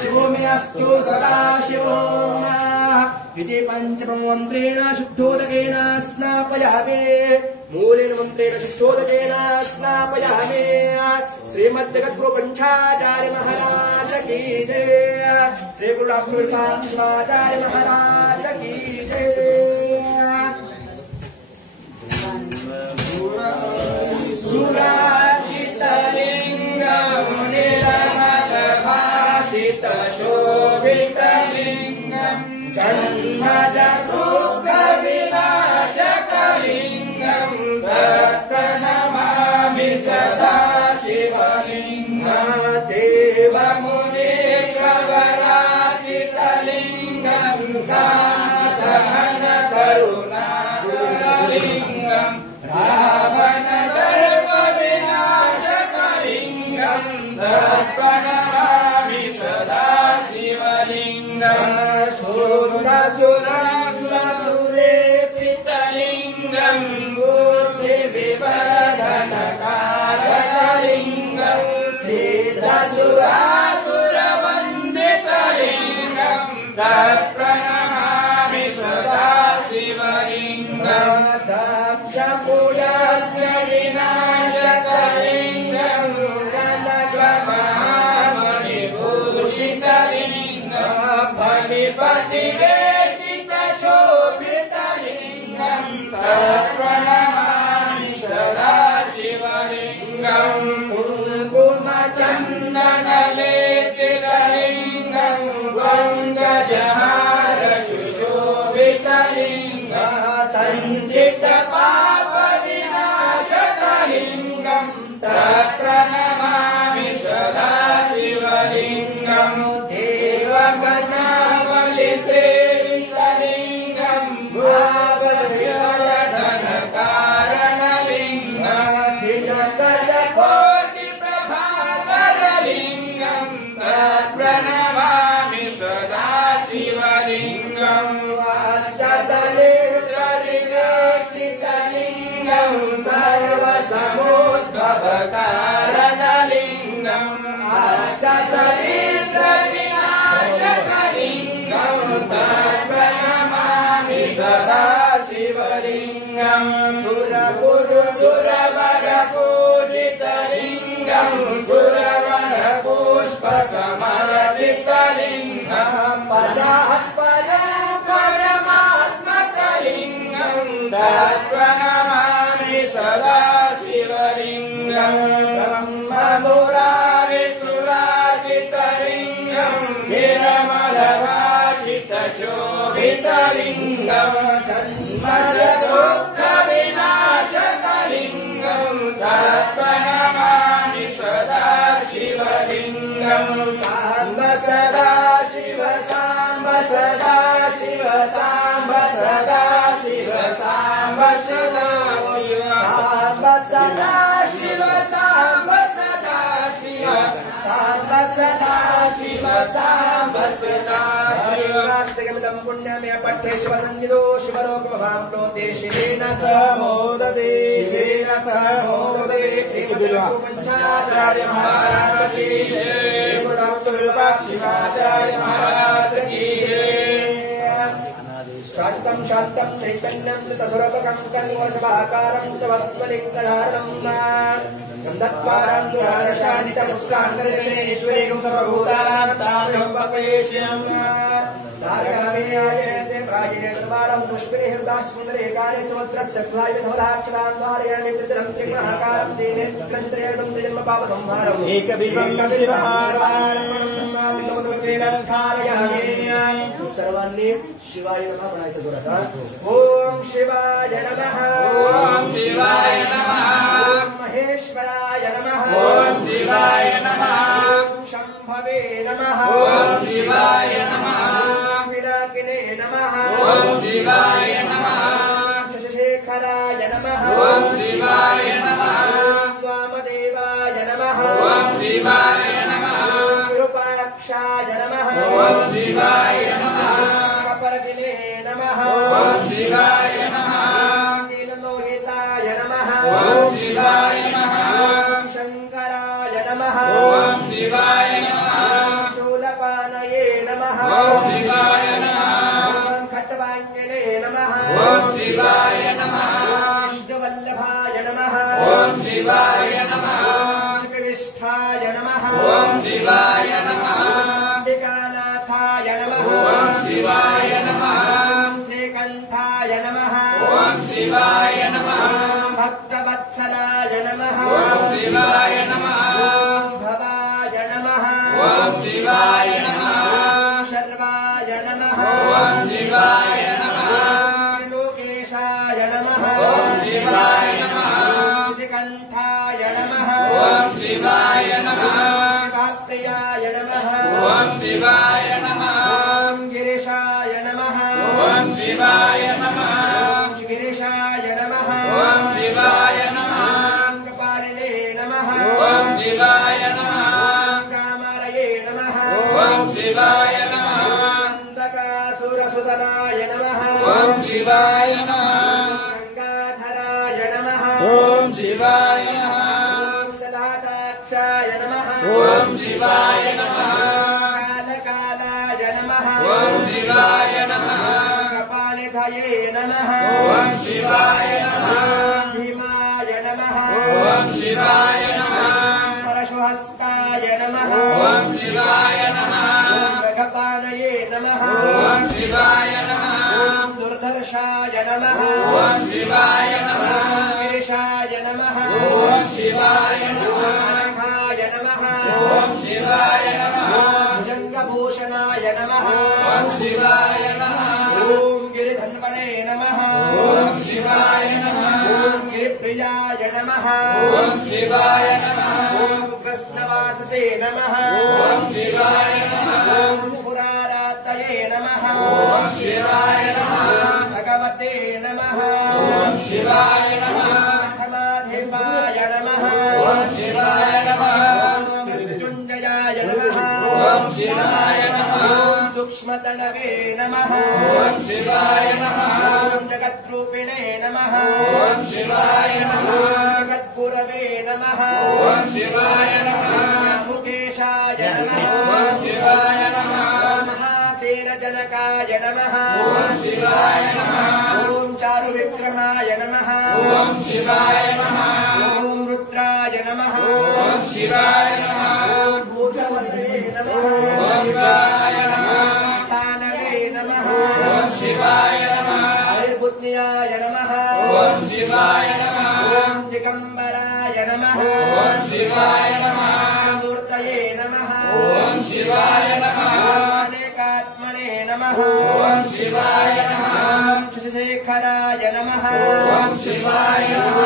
शिवो मे अस्तु सदाशिवो इति पञ्चममन्त्रेण शुद्धोदकेन स्नापयामि मूलेन मन्त्रेण शुद्धोदकेन स्नापयामि श्रीमद्जगद्गुरु पंचाचार्य महाराज की जय श्री गुरु शिवाचार्य महाराज की जय सुराजितलिङ्गं निरमलभासितशोभितलिङ्गं जन्मजदुःखविनाशकलिङ्गं तत्प्रणमामि सदा शिवलिङ्गं देवमुनि प्रवराजितलिङ्गं दानदहन करुणालिङ्गं रावणदर्पविनाशकलिङ्गं तत्प्रणमामि सदा शिवलिङ्गं शूरसुरासुरेपितलिङ्गं बुद्धिविवरधनकारणलिङ्गं सिद्धसुरासुरवन्दितलिङ्गं तत्प्रणमामि सदा शिवलिङ्गं दक्षपुराज्ञविनाशकलिङ्गं गणकमहामणिभूषितलिङ्गं फलिपतिवेशितशोभितलिङ्गं तत्प्रणमामि सदा शिवलिङ्गं कुङ्कुमचन्दनलेपितलिङ्गं वङ्गजहारशुशोभितलिङ्गं सञ्चितपापविनाशकलिङ्गं तत्प्रणमामि सदा शिवलिङ्गं देवगणावलिसेवितलिङ्गं भावविवरधनकारणलिङ्गं दिनकरकोटिप्रभाकरलिङ्गं कारणलिङ्गम् अष्टदरिद्रविनाशकलिङ्गम् तत्प्रणमामि सदा शिवलिङ्गम् सुरगुरु सुरवरपूजितलिङ्गम् सुरवरपुष्पसमर्जितलिङ्गम् परमात्मकलिङ्गम् तत्प्रणमामि सदा शिवलिङ्गम् ब्रह्ममुरारिसुराजितलिङ्गम् निर्मलभाषितशोभितलिङ्गम् जन्मजदुःखविनाशकलिङ्गम् तत्प्रणमामि सदा शिवलिङ्गम् साम्ब सदा शिव साम्ब सदा शिव साम्ब सदा शिव साम्ब सदा शिव साम्ब सदा शिव साम्ब सदा शिव साम्ब सदा शिव साम्ब सदा शिवस्तिगमिदं पुण्यमय पठ्ये शिवसन्निधो शिवलोकभाम्प्लोते शिवेन सह मोदते शिवेन सह मोदते पंचाचार्य महाराज की जय गुरुडॉक्टर शिवाचार्य महाराज की शास्त्रं शान्तं चैतन्यं तसुरपकं कन्वर्षभाकारं च वस्वलिङ्गधारणं गन्धद्वारं दुरारशानितमुस्कान्तर्शनेश्वरीं सर्वभूतानां पपेश्यं तारकामेयायते प्रायेन्द्रवारं पुष्पिणे हृदाश्वन्दरेकारे समुद्रस्य क्लायधवलाक्षरां धारयामि त्रितरं त्रिमहाकारं तेने त्रयं जन्म पापसंहारम् एकबिम्बं शिवहारायणं सर्वांनी शिवाय नमः म्हणायचं जोरात. ओम शिवाय नमः. ओम शिवाय नमः. ओम महेश्वराय नमः. ओम शिवाय नमः. ओम शंभवे नमः. ओम शिवाय नमः. विनाकिने नमः. ओम शिवाय नमः. शशिशेखराय नमः. ओम शिवाय नमः. वामदेवाय नमः. ओम शिवाय नमः. विरूपाक्षाय नमः. ओम शिवाय नमः. कपर्दिने नमः. ओम शिवाय नमः. नीललोहिताय नमः. ओम शिवाय नमः. शंकराय नमः. ओम शिवाय नमः. शूलपानये नमः. ओम शिवाय नमः. खट्टवाङ्गिने नमः. ओम शिवाय नमः. विष्णुवल्लभाय नमः. ओम शिवाय नमः. विष्ठाय नमः. ओम शिवाय नमः. दिगानाथाय नमः. ओम शिवाय नमः. श्रीकंठाय नमः. ओम शिवाय नमः. भक्तवत्सलाय नमः. ओम शिवाय नमः. भवाय नमः. ओम शिवाय नमः. शर्वाय नमः. ओम शिवाय नमः. लोकेशाय नमः. ओम शिवाय नमः. श्रीकंठाय नमः. ओम शिवाय नमः. शिवप्रियाय नमः. ओम शिवाय नमः. गिरीशाय नमः. ओम शिवाय नमः. गिरीशाय नमः. ओम शिवाय नमः. कपालिने नमः. ओम शिवाय नमः. कामरये नमः. ओम शिवाय नमः. अंधकासुरसुतनाय नमः. ओम शिवाय नमः. गंगाधराय नमः. ओम शिवाय नमः. ललाटाक्षाय नमः. ओम शिवाय नमः. कालकालाय नमः. ओम शिवाय नमः. कपालिधये नमः. ओम शिवाय नमः. भीमाय नमः. ओम शिवाय नमः. परशुहस्ताय नमः. ओम शिवाय नमः. गगपालये नमः. ओम शिवाय नमः. दुर्धर्षाय नमः. ओम शिवाय नमः. गिरीशाय नमः. ओम शिवाय नमः. अनघाय नमः. ओम शिवाय नमः. भुजङ्गभूषणाय नमः. ओम शिवाय नमः. ओम गिरिधन्वने नमः. ओम शिवाय नमः. ओम गिरिप्रियाय नमः. ओम शिवाय नमः. ओम कृष्णवाससे नमः. ओम शिवाय नमः. ओम पुरारातये नमः. ओम शिवाय नमः. भगवते नमः. ओम शिवाय नमः. प्रथमाधिपाय नमः. ओम शिवाय नमः. ओम मृत्युञ्जयाय नमः. ಓಂ ಶಿವಾಯ ನಮಃ ಓಂ ಸೂಕ್ಷ್ಮತನವೇ ನಮಃ ಓಂ ಶಿವಾಯ ನಮಃ ಓಂ ಜಗದ್ರೂಪಿಣೇ ನಮಃ ಓಂ ಶಿವಾಯ ನಮಃ ಜಗದ್ಗುರವೇ ನಮಃ ಓಂ ಶಿವಾಯ ನಮಃ ಮುಖೇಶಾಯ ನಮಃ ಓಂ ಶಿವಾಯ ನಮಃ ಮಹಾಸೇನಜನಕಾಯ ನಮಃ ಓಂ ಶಿವಾಯ ನಮಃ ಓಂ ಚಾರು ವಿಗ್ರಹಾಯ ನಮಃ ಓಂ ಶಿವಾಯ ನಮಃ ಓಂ ರುದ್ರಾಯ ನಮಃ ಓಂ ಶಿವಾಯ ನಮಃ ಓಂ ಭೂತವೇ ನಮಃ ಓಂ ಶಿವಾಯ ನಮಃ ಸ್ಥಾನವೇ ನಮಃ ಓಂ ಶಿವಾಯ ನಮಃ ಐರ್ಬುದ್ಧಿಯಾಯ ನಮಃ ಓಂ ಶಿವಾಯ ನಮಃ ಓಂ ದಿಗಂಬರಾಯ ನಮಃ ಓಂ ಶಿವಾಯ ನಮಃ ಮೂರ್ತಯೇ ನಮಃ ಓಂ ಶಿವಾಯ ನಮಃ ಅನೇಕಾತ್ಮನೇ ನಮಃ ಓಂ ಶಿವಾಯ ನಮಃ ಶಶಿಶೇಖರಾಯ ನಮಃ ಓಂ ಶಿವಾಯ ನಮಃ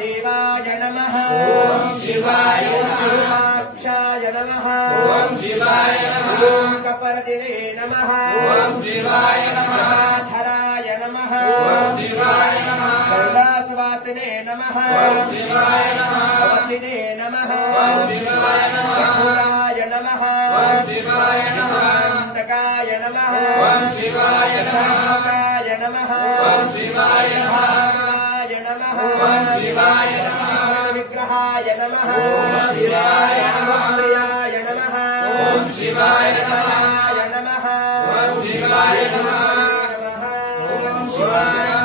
ದೇವಾಯ ನಮಃ ಓಂ ಶಿವಾಯ ನಮಃ ಅಕ್ಷಾಯ ನಮಃ ಓಂ ಶಿವಾಯ ನಮಃ ಕಪರದಿನೇ ನಮಃ ಓಂ ಶಿವಾಯ ನಮಃ ಧರಾಯ ನಮಃ ಓಂ ಶಿವಾಯ ನಮಃ ಕೈಲಾಸವಾಸಿನೇ ನಮಃ ಓಂ ಶಿವಾಯ ನಮಃ ವಚಿನೇ ನಮಃ ಓಂ ಶಿವಾಯ ನಮಃ ತ್ರಿಪುರಾಯ ನಮಃ ಓಂ ಶಿವಾಯ ನಮಃ ಅಂತಕಾಯ ನಮಃ ಓಂ ಶಿವಾಯ ನಮಃ ನಮಃ ಓಂ ಶಿವಾಯ ನಮಃ ಓಂ ಶಿವಾಯ ನಮಃ ವಿಗ್ರಹಾಯ ನಮಃ ಓಂ ಶಿವಾಯ ಪ್ರಿಯಾಯ ನಮಃ ಓಂ ಶಿವಾಯ ನಮಃ ಓಂ ಶಿವಾಯ ನಮಃ ಓಂ ಶಿವಾಯ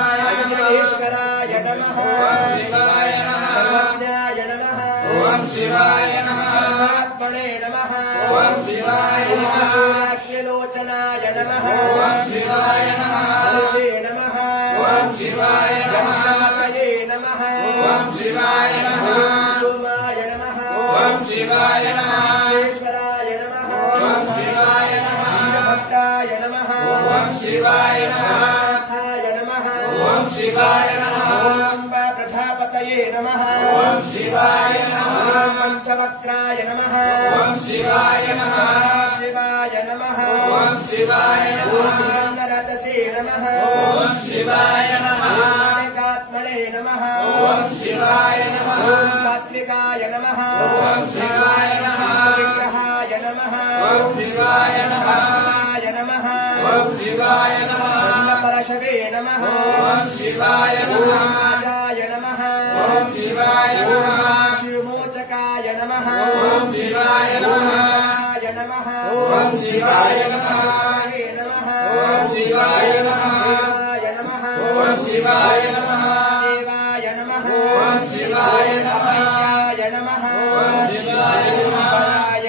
ಈಶ್ವರಾಯ ನಮಃ ಓಂ ಶಿವಾಯ ಸರ್ವಜ್ಞಾಯ ನಮಃ ಓಂ ಶಿವಾಯ ಆತ್ಮನೇ ನಮಃ ಓಂ ಶಿವಾಯ ಅಗ್ನಿಲೋಚನಾಯ ನಮಃ ಓಂ ಶಿವಾಯ ನಮಃ ಓಂ ಶಿವಾಯ ನಮಃ ನಮಃ ಓಂ ಶಿವಾಯ ನಮಃ ಸೋಮಾಯ ನಮಃ ಓಂ ಶಿವಾಯ ನಮಃ ಈಶ್ವರಾಯ ನಮಃ ಓಂ ಶಿವಾಯ ನಮಃ ಭಕ್ತಾಯ ನಮಃ ಓಂ ಶಿವಾಯ ನಮಃ ಓಂ ಶಿವಾಯ ನಮಃ ಓಂ ಪ್ರಜಾಪತಯೇ ನಮಃ ಓಂ ಶಿವಾಯ ನಮಃ ಪಂಚವಕ್ರಾಯ ನಮಃ ಓಂ ಶಿವಾಯ ನಮಃ ಶಿವಾಯ ನಮಃ ಓಂ ಶಿವಾಯ ನಮಃ ರಥಸೇ ನಮಃ ಓಂ ಶಿವಾಯ ನಮಃ ಏಕಾತ್ಮನೇ ನಮಃ ಓಂ ಶಿವಾಯ ನಮಃ ಸಾತ್ವಿಕಾಯ ನಮಃ ಓಂ ಶಿವಾಯ ನಮಃ ವಿಗ್ರಹಾಯ ನಮಃ ಓಂ ಶಿವಾಯ ನಮಃ ಓಂ ಶಿವಾಯ ನಮಃ ಪರಶವೇ ನಮಃ ಓಂ ಶಿವಾಯ ನಮಃ ಓಂ ಶಿವಾಯ ನಮಃ ಶಿವಮೋಚಕಾಯ ನಮಃ ಓಂ ಶಿವಾಯ ನಮಃ ಓಂ ಶಿವಾಯ ನಮಃ ಓಂ ಶಿವಾಯ ನಮಃ ಓಂ ಶಿವಾಯ ನಮಃ ದೇವಾಯ ನಮಃ ಓಂ ಶಿವಾಯ ನಮಃ ಓಂ ಶಿವಾಯ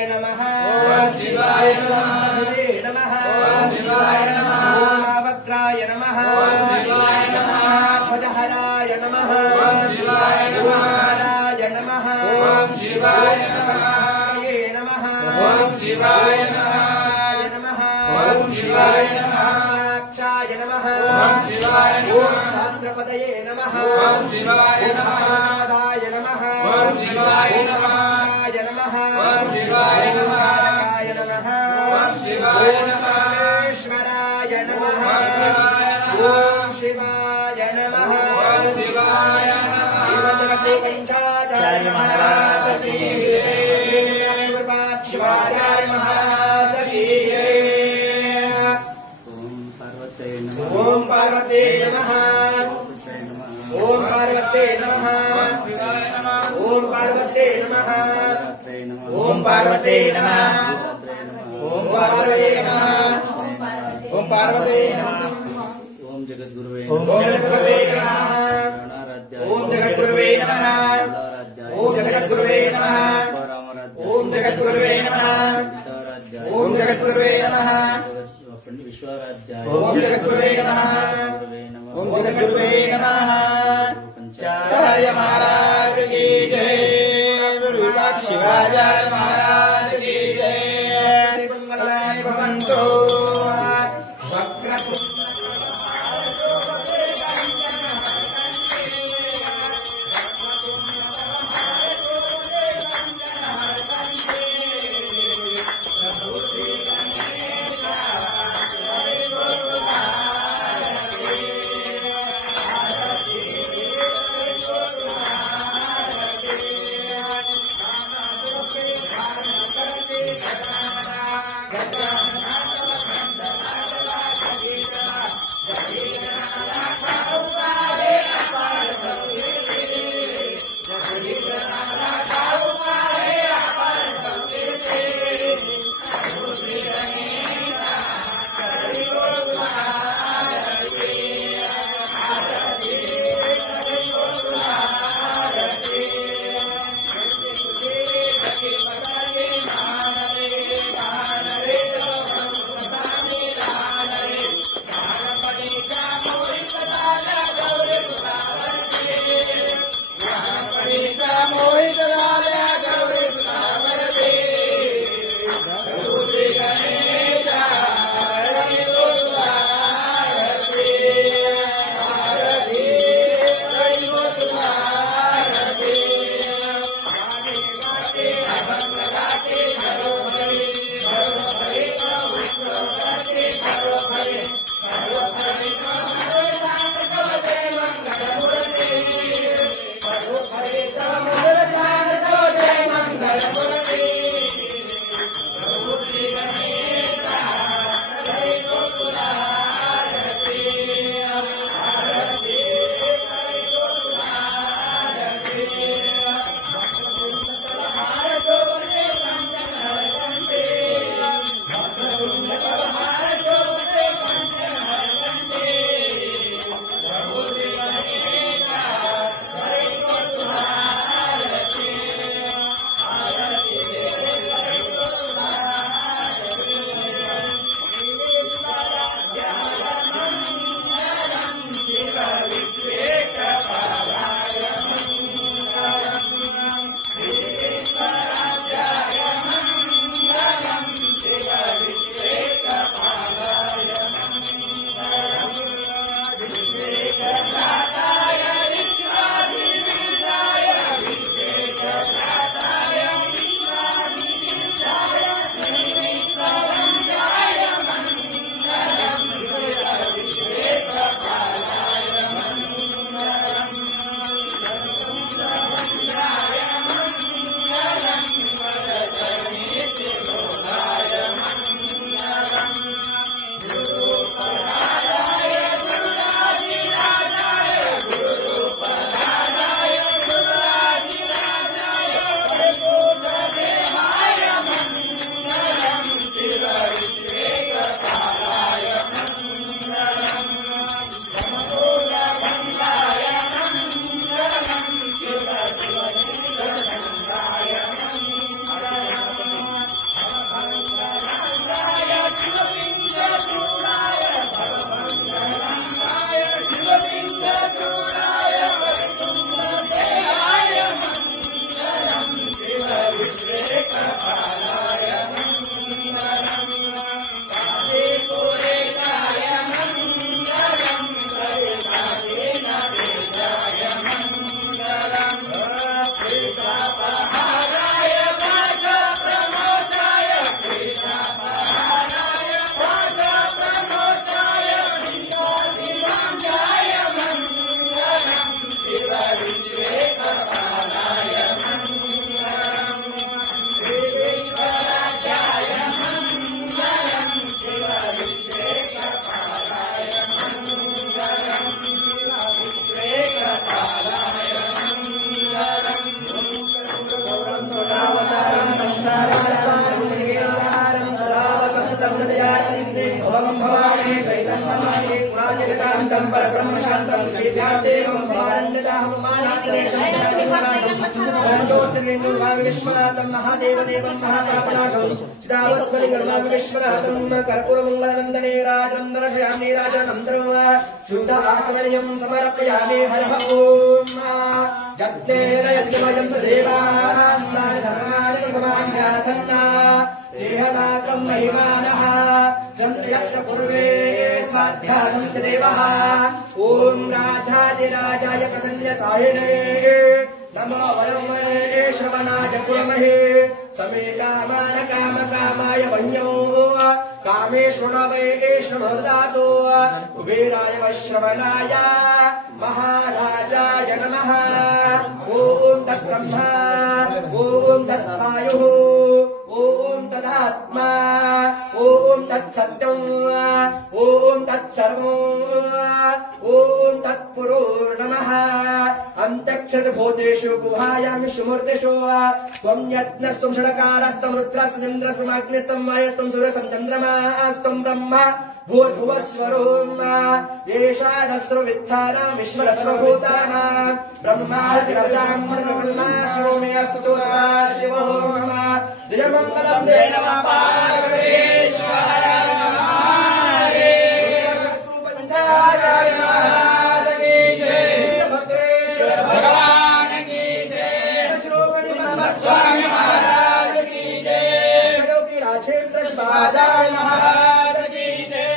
ನಮಃ ಓಂ ಶಿವಾಯ ನಮಃ ಓಂ ಶಿವಾಯ ನಮಃ ಓಂ ಭದ್ರಾಯ ನಮಃ ಓಂ ಶಿವಾಯ ನಮಃ ಧ್ವಜಹರಾಯ ನಮಃ ಓಂ ಶಿವಾಯ ನಮಃ ಓಂ ಶಿವಾಯ ನಮಃ ಓಂ ಶಿವಾಯ ನಮಃ ಓಂ ಶಿವಾಯ ಸಾಕ್ಷಾಯ ನಮಃ ಓಂ ಶಿವಾಯ ಓಂ ಶಾಸ್ತ್ರಪದಯೇ ನಮಃ ಓಂ ಶಿವಾಯ ನಾದಾಯ ನಮಃ ಓಂ ಶಿವಾಯ ನಮಃ ಓಂ ಶಿವಾಯ ನಮಃ ಓಂ ಶಿವಾಯ ಈಶ್ವರಾಯ ನಮಃ ಓಂ ಶಿವಾಯ ನಮಃ ಓಂ ಶಿವಾಯ पंचाचार्य महाराज की शिवाचार्य महाराज की ओम पार्वती नमः ओम पार्वती नमः ओम पार्वती नमः ओम पार्वती नमः ओम पार्वती नमः ओम पार्वती नमः ओम जगद्गुरुवे नमः ओम जगद्गुरुवे नमः ओम जगद्गुरुवे नमः ओम जगद्गुरुवे नमः ओम जगद्गुरुवे नमः ओम जगद्गुरुवे नमः ओम जगद्गुरुवे नमः चार्य महाराज की जय शिवाचार्य महाराज की जय मंगलाय भवन्तु विश्वनाथं महादेवदेवं महाकापनाशं चिदावस्मलिगर्भविश्वनाथं कर्पूरमङ्गलनन्दने राजं दर्शयामि राजनन्दनं शुद्ध आत्मनियं समर्पयामि हरः ॐ यज्ञेन यज्ञमयं देवास्तानि धर्माणि भगवान्यासन्ना देहनाकं महिमानः संयक्षपूर्वे स्वाध्यासन्त देवः ॐ राजाधिराजाय प्रसन्नसायिने नमो वयं श्रवणाय कुर्महे समे कामान कामकामाय वन्यो कामेश्वरवैश्वरदातो कुबेराय वश्रवणाय महाराजाय नमः ॐ तत्ब्रह्मा ॐ तत्वायुः ॐ तदात्मा ॐ तत्सत्यं ॐ तत्सर्वं ॐ तत्पुरुर्नमः अन्तक्षतभूतेषु गुहायां सुमूर्तिषु त्वं यज्ञस्त्वं षडकारस्तं रुद्रस्तं अग्निस्तं वायुस्तं सूर्यस्तं चन्द्रमास्तं ब्रह्म भूर्भुवस्वरोम् एषा नस्रुवित्थानां विश्वरस्वभूतानां ब्रह्मादिराजां शिवो मे अस्तु शिवो जयमङ्गलं देव पार्वतीश्वराय भगवान की जय श्रोमणि स्वामी महाराज की जय राजेंद्र शिवाचार्य महाराज की जय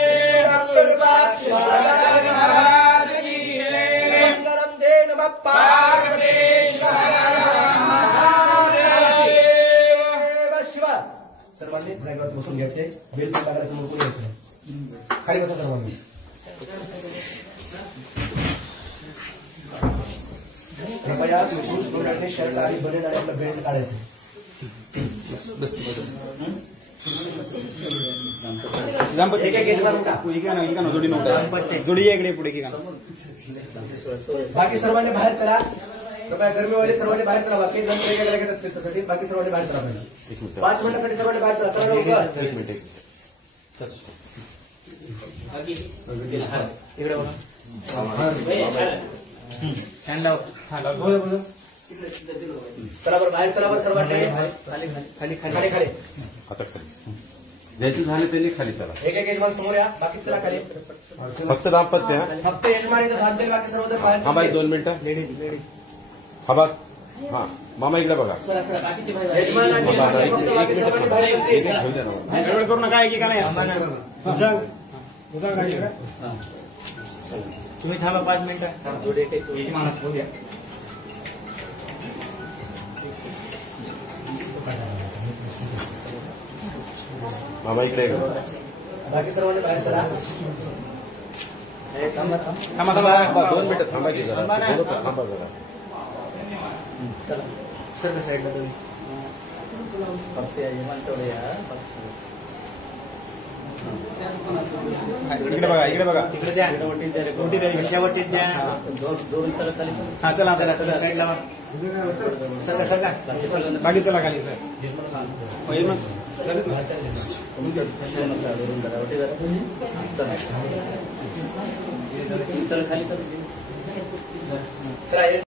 महाराज की जय मंगलम दे नमः पार्वतीश्वराय महादेव शिव सर्वांनी जागेवर बसून घ्यायचे बेल समोर कोणी यायचं खाली बसा सर्वांनी कृपया पुरुष दोघांनी शर्ट आणि बनेल आणि आपलं बेल्ट काढायचं जोडी इकडे पुढे बाकी सर्वांनी बाहेर चला कृपया गर्मीवाले सर्वांनी बाहेर चला बाकी वेगवेगळ्या घेतात त्याच्यासाठी बाकी सर्वांनी बाहेर चला 5 मिनिटांसाठी सर्वांनी बाहेर चला चला बरं बाहेर चला बरं सर्वांनी खाली खाली खाली आता खाली ज्याची झाले त्यांनी खाली चला एक यजमान समोर या बाकी चला खाली फक्त दाम्पत्य फक्त यजमानीचं साथ देईल बाकी सर्व बाहेर हा बाई 2 मिनिटं हा बघ हा मामा इकडे बघा करू नका की का नाही तुम्ही थांबा 5 मिनिटं मामा इकडे बाकी सर्वांनी बाहेर चला थांबा 2 मिनिटं थांबा की जरा थांबा जरा चला सर साईडला तुम्ही फक्त यजमान तेवढे या इकडे बघा तिकडे द्या वटीत द्या वटीत द्या दोन सर खाली हा चला साईडला बाकी चला खाली सर चल खाली सर चला